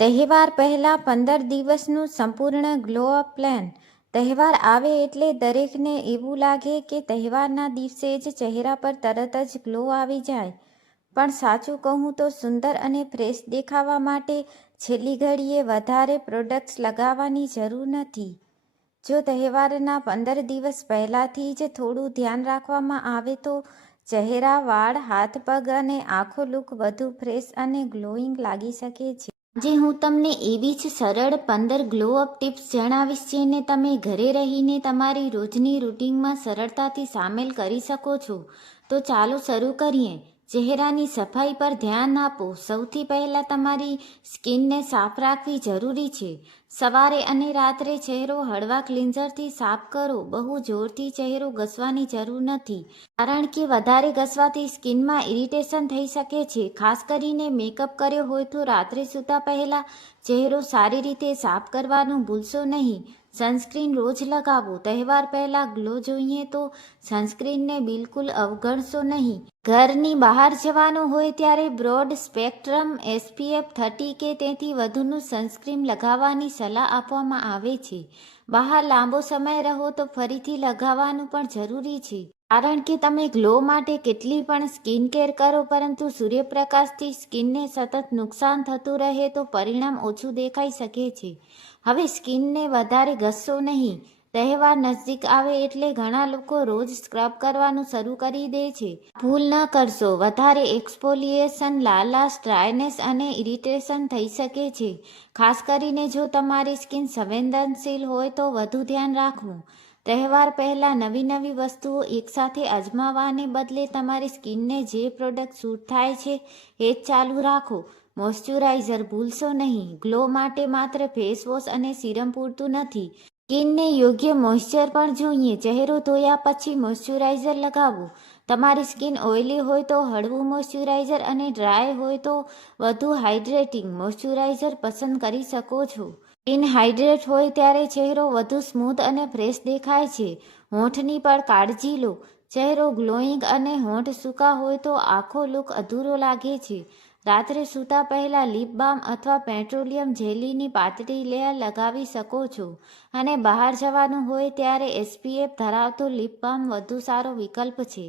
તહેવાર પહેલાં 15 દિવસનું સંપૂર્ણ ગ્લો અપ પ્લાન. તહેવાર આવે એટલે દરેકને એવું લાગે કે તહેવારના દિવસે જ ચહેરા પર તરત જ ગ્લો આવી જાય. પણ સાચું કહું તો સુંદર અને ફ્રેશ દેખાવા માટે છેલ્લી ઘડીએ વધારે પ્રોડક્ટ્સ લગાવવાની જરૂર નથી. જો તહેવારના 15 દિવસ પહેલાંથી જ થોડું ધ્યાન રાખવામાં આવે તો ચહેરા, વાળ, હાથ, પગ અને આખો લુક વધુ ફ્રેશ અને ગ્લોઈંગ લાગી શકે છે. આજે હું તમને એવી જ સરળ 15 ગ્લો અપ ટિપ્સ જણાવીશ જેને તમે ઘરે રહીને તમારી રોજની રૂટિનમાં સરળતાથી સામેલ કરી શકો છો. તો ચાલો શરૂ કરીએ. ચહેરાની સફાઈ પર ધ્યાન આપો. સૌથી પહેલાં તમારી સ્કિનને સાફ રાખવી જરૂરી છે. સવારે અને રાત્રે ચહેરો હળવા ક્લિન્ઝરથી સાફ કરો. બહુ જોરથી ચહેરો ઘસવાની જરૂર નથી, કારણ કે વધારે ઘસવાથી સ્કિનમાં ઇરિટેશન થઈ શકે છે. ખાસ કરીને મેકઅપ કર્યો હોય તો રાત્રે સૂતા પહેલાં ચહેરો સારી રીતે સાફ કરવાનું ભૂલશો નહીં. સનસ્ક્રીન રોજ લગાવો. તહેવાર પહેલાં ગ્લો જોઈએ તો સનસ્ક્રીનને બિલકુલ અવગણશો નહીં. ઘરની બહાર જવાનું હોય ત્યારે બ્રોડ સ્પેક્ટ્રમ SPF 30 કે તેથી વધુનું સનસ્ક્રીન લગાવવાની સલાહ આપવામાં આવે છે. બહાર લાંબો સમય રહો તો ફરીથી લગાવવાનું પણ જરૂરી છે, કારણ કે તમે ગ્લો માટે કેટલી પણ સ્કિન કેર કરો પરંતુ સૂર્યપ્રકાશથી સ્કિનને સતત નુકસાન થતું રહે તો પરિણામ ઓછું દેખાઈ શકે છે. હવે સ્કિનને વધારે ઘસશો નહીં. તહેવાર નજીક આવે એટલે ઘણા લોકો રોજ સ્ક્રબ કરવાનું શરૂ કરી દે છે. ભૂલ ન કરશો. વધારે એક્સફોલિએશન લાલાશ, ડ્રાયનેસ અને ઇરિટેશન થઈ શકે છે. ખાસ કરીને જો તમારી સ્કિન સંવેદનશીલ હોય તો વધુ ધ્યાન રાખવું. તહેવાર પહેલાં નવી વસ્તુઓ એકસાથે અજમાવવાને બદલે તમારી સ્કિનને જે પ્રોડક્ટ સૂટ થાય છે એ જ ચાલુ રાખો. મોઇશ્ચરાઇઝર ભૂલશો નહીં. ગ્લો માટે માત્ર ફેસ વોશ અને સિરમ પૂરતું નથી. સ્કિનને યોગ્ય મોઇશ્ચર પણ જોઈએ. ચહેરો ધોયા પછી મોઇશ્ચરાઇઝર લગાવો. તમારી સ્કિન ઓઇલી હોય તો હળવું મોઇશ્ચરાઇઝર અને ડ્રાય હોય તો વધુ હાઇડ્રેટિંગ મોઇશ્ચરાઇઝર પસંદ કરી શકો છો. સ્કિન હાઇડ્રેટ હોય ત્યારે ચહેરો વધુ સ્મૂથ અને ફ્રેશ દેખાય છે. હોઠની પણ કાળજી લો. ચહેરો ગ્લોઈંગ અને હોઠ સૂકા હોય તો આખો લુક અધૂરો લાગે છે. રાત્રે સૂતા પહેલાં લિપ બામ અથવા પેટ્રોલિયમ જેલીની પાતળી લેયર લગાવી શકો છો. અને બહાર જવાનું હોય ત્યારે SPF ધરાવતો લિપ બામ વધુ સારો વિકલ્પ છે.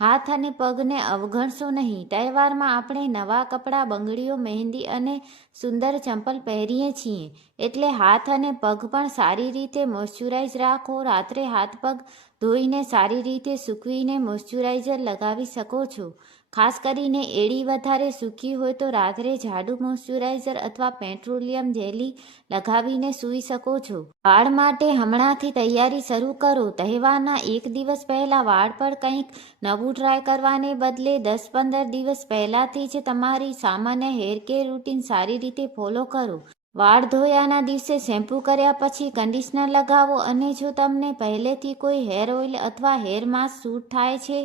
હાથ અને પગને અવગણશો નહીં. તહેવારમાં આપણે નવા કપડાં, બંગડીઓ, મહેંદી અને સુંદર ચંપલ પહેરીએ છીએ, એટલે હાથ અને પગ પણ સારી રીતે મોઇશ્ચરાઇઝ રાખો. રાત્રે હાથ પગ ધોઈને સારી રીતે સૂકવીને મોઇશ્ચરાઇઝર લગાવી શકો છો. ખાસ કરીને એડી વધારે સૂકી હોય તો રાત્રે જાડું મોઇશ્ચરાઇઝર અથવા પેટ્રોલિયમ જેલી લગાવીને સૂઈ શકો છો. વાળ માટે હમણાંથી તૈયારી શરૂ કરો. તહેવારના એક દિવસ પહેલાં વાળ પર કંઈક નવું ટ્રાય કરવાને બદલે 10-15 દિવસ પહેલાંથી જ તમારી સામાન્ય હેર કેર રૂટીન સારી રીતે ફોલો કરો. વાળ ધોયાના દિવસે શેમ્પૂ કર્યા પછી કન્ડિશનર લગાવો અને જો તમને પહેલેથી કોઈ હેર ઓઇલ અથવા હેર માસ્ક સૂટ થાય છે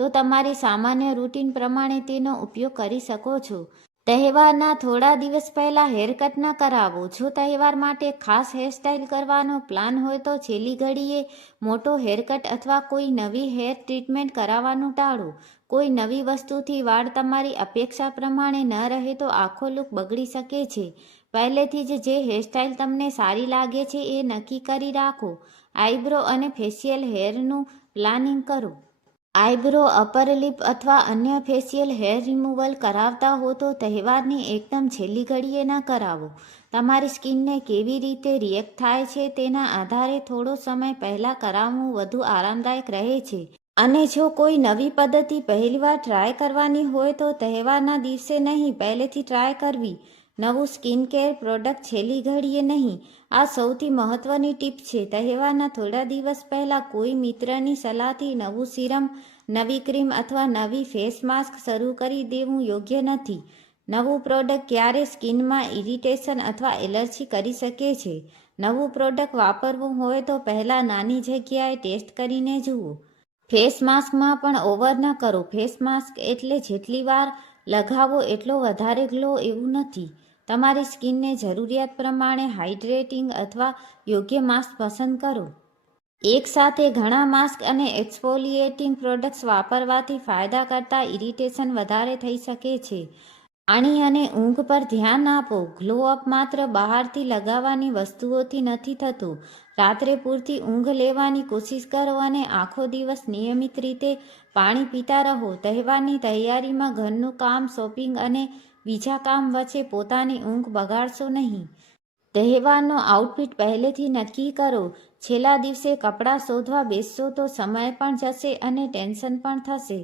તો તમારી સામાન્ય રૂટીન પ્રમાણે તેનો ઉપયોગ કરી શકો છો. તહેવારના થોડા દિવસ પહેલાં હેરકટ ન કરાવો. જો તહેવાર માટે ખાસ હેરસ્ટાઇલ કરવાનો પ્લાન હોય તો છેલ્લી ઘડીએ મોટો હેરકટ અથવા કોઈ નવી હેર ટ્રીટમેન્ટ કરાવવાનું ટાળો. કોઈ નવી વસ્તુથી વાળ તમારી અપેક્ષા પ્રમાણે ન રહે તો આખો લુક બગડી શકે છે. પહેલેથી જ જે હેરસ્ટાઇલ તમને સારી લાગે છે એ નક્કી કરી રાખો. આઈબ્રો અને ફેશિયલ હેરનું પ્લાનિંગ કરો. આઈબ્રો, અપર લિપ અથવા અન્ય ફેશિયલ હેર રિમૂવલ કરાવતા હો તો તહેવારની એકદમ છેલ્લી ઘડીએ ન કરાવો. તમારી સ્કિનને કેવી રીતે રિએક્ટ થાય છે તેના આધારે થોડો સમય પહેલાં કરાવવું વધુ આરામદાયક રહે છે. અને જો કોઈ નવી પદ્ધતિ પહેલીવાર ટ્રાય કરવાની હોય તો તહેવારના દિવસે નહીં, પહેલેથી ટ્રાય કરવી. નવું સ્કિન કેર પ્રોડક્ટ છેલ્લી ઘડીએ નહીં. આ સૌથી મહત્વની ટીપ છે. તહેવારના થોડા દિવસ પહેલાં કોઈ મિત્રની સલાહથી નવું સિરમ, નવી ક્રીમ અથવા નવી ફેસ માસ્ક શરૂ કરી દેવું યોગ્ય નથી. નવું પ્રોડક્ટ ક્યારેય સ્કિનમાં ઇરિટેશન અથવા એલર્જી કરી શકે છે. નવું પ્રોડક્ટ વાપરવું હોય તો પહેલાં નાની જગ્યાએ ટેસ્ટ કરીને જુઓ. ફેસ માસ્કમાં પણ ઓવર ન કરો. ફેસ માસ્ક એટલે જેટલી વાર લગાવો એટલો વધારે ગ્લો એવું નથી. તમારી સ્કિનને જરૂરિયાત પ્રમાણે હાઇડ્રેટિંગ અથવા યોગ્ય માસ્ક પસંદ કરો. એક સાથે ઘણા માસ્ક અને એક્સફોલિએટિંગ પ્રોડક્ટ્સ વાપરવાથી ફાયદા કરતાં ઇરિટેશન વધારે થઈ શકે છે. પાણી અને ઊંઘ પર ધ્યાન આપો. ગ્લો અપ માત્ર બહારથી લગાવવાની વસ્તુઓથી નથી થતું. રાત્રે પૂરતી ઊંઘ લેવાની કોશિશ કરો અને આખો દિવસ નિયમિત રીતે પાણી પીતા રહો. તહેવારની તૈયારીમાં ઘરનું કામ, શોપિંગ અને બીજા કામ વચ્ચે પોતાની ઊંઘ બગાડશો નહીં. તહેવારનો આઉટફિટ પહેલેથી નક્કી કરો. છેલ્લા દિવસે કપડાં શોધવા બેસશો તો સમય પણ જશે અને ટેન્શન પણ થશે.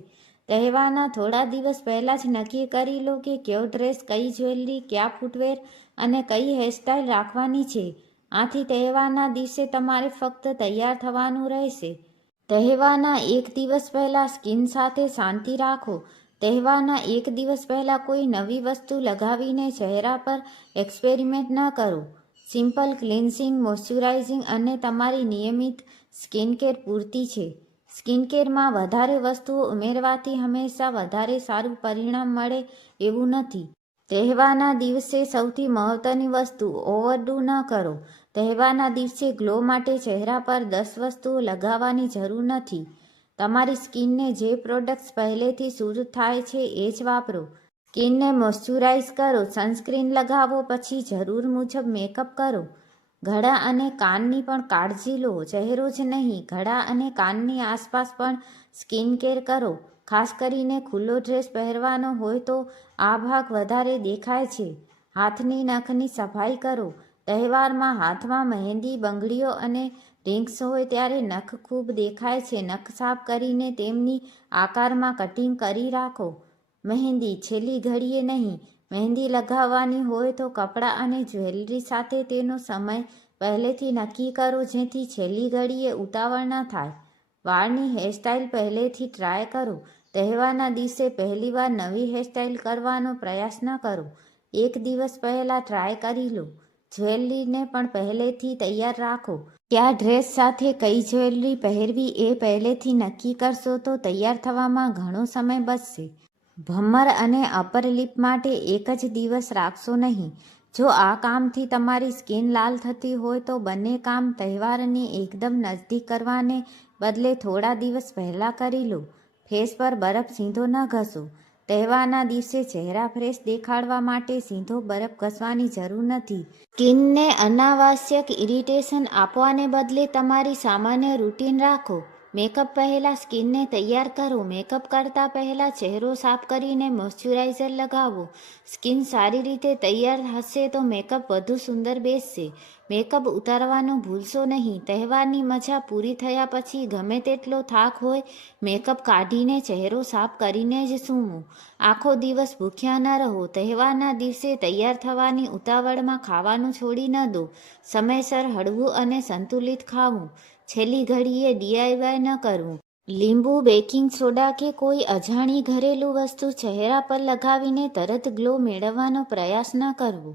તહેવારના થોડા દિવસ પહેલાં જ નક્કી કરી લો કે કયો ડ્રેસ, કઈ જ્વેલરી, કયા ફૂટવેર અને કઈ હેરસ્ટાઇલ રાખવાની છે. આથી તહેવારના દિવસે તમારે ફક્ત તૈયાર થવાનું રહેશે. તહેવારના એક દિવસ પહેલાં સ્કિન સાથે શાંતિ રાખો. તહેવારના એક દિવસ પહેલાં કોઈ નવી વસ્તુ લગાવીને ચહેરા પર એક્સપેરિમેન્ટ ન કરો. સિમ્પલ ક્લિન્ઝિંગ, મોઇશ્ચરાઇઝિંગ અને તમારી નિયમિત સ્કિનકેર પૂરતી છે. સ્કિનકેરમાં વધારે વસ્તુઓ ઉમેરવાથી હંમેશા વધારે સારું પરિણામ મળે એવું નથી. તહેવારના દિવસે સૌથી મહત્વની વસ્તુ, ઓવરડુ ન કરો. તહેવારના દિવસે ગ્લો માટે ચહેરા પર 10 વસ્તુઓ લગાવવાની જરૂર નથી. તમારી સ્કિનને જે પ્રોડક્ટ્સ પહેલેથી સૂટ થાય છે એ જ વાપરો. સ્કિનને મોઇશ્ચરાઇઝ કરો, સનસ્ક્રીન લગાવો, પછી જરૂર મુજબ મેકઅપ કરો. ગળા અને કાનની પણ કાળજી લો. ચહેરો જ નહીં, ગળા અને કાનની આસપાસ પણ સ્કિન કેર કરો. ખાસ કરીને ખુલ્લો ડ્રેસ પહેરવાનો હોય તો આ ભાગ વધારે દેખાય છે. હાથની નખની સફાઈ કરો. તહેવારમાં હાથમાં મહેંદી, બંગડીઓ અને રિંગ્સ હોય ત્યારે નખ ખૂબ દેખાય છે. નખ સાફ કરીને તેમની આકારમાં કટિંગ કરી રાખો. મહેંદી છેલ્લી ઘડીએ નહીં. મહેંદી લગાવવાની હોય તો કપડાં અને જ્વેલરી સાથે તેનો સમય પહેલેથી નક્કી કરો જેથી છેલ્લી ઘડીએ ઉતાવળ ન થાય. વાળની હેરસ્ટાઇલ પહેલેથી ટ્રાય કરો. તહેવારના દિવસે પહેલીવાર નવી હેરસ્ટાઇલ કરવાનો પ્રયાસ ન કરો. એક દિવસ પહેલાં ટ્રાય કરી લો. જ્વેલરીને પણ પહેલેથી તૈયાર રાખો. કયા ડ્રેસ સાથે કઈ જ્વેલરી પહેરવી એ પહેલેથી નક્કી કરશો તો તૈયાર થવામાં ઘણો સમય બચશે. ભમર અને અપર લિપ માટે એક જ દિવસ રાખશો નહીં. જો આ કામથી તમારી સ્કિન લાલ થતી હોય તો બંને કામ તહેવારની એકદમ નજીક કરવાને બદલે થોડા દિવસ પહેલાં કરી લો. ફેસ પર બરફ સીધો ન ઘસો. તહેવારના દિવસે ચહેરા ફ્રેશ દેખાડવા માટે સીધો બરફ ઘસવાની જરૂર નથી. સ્કિનને અનાવશ્યક ઇરિટેશન આપવાને બદલે તમારી સામાન્ય રૂટીન રાખો. મેકઅપ પહેલાં સ્કિનને તૈયાર કરો. મેકઅપ કરતાં પહેલાં ચહેરો સાફ કરીને મોઇશ્ચરાઇઝર લગાવો. સ્કિન સારી રીતે તૈયાર હશે તો મેકઅપ વધુ સુંદર બેસશે. મેકઅપ ઉતારવાનું ભૂલશો નહીં. તહેવારની મજા પૂરી થયા પછી ગમે તેટલો થાક હોય, મેકઅપ કાઢીને ચહેરો સાફ કરીને જ સૂવું. આખો દિવસ ભૂખ્યા ન રહો. તહેવારના દિવસે તૈયાર થવાની ઉતાવળમાં ખાવાનું છોડી ન દો. સમયસર હળવું અને સંતુલિત ખાવું. છેલ્લી ઘડીએ DIY ન કરવું. લીંબુ, બેકિંગ સોડા કે કોઈ અજાણી ઘરેલું વસ્તુ ચહેરા પર લગાવીને તરત ગ્લો મેળવવાનો પ્રયાસ ન કરવો.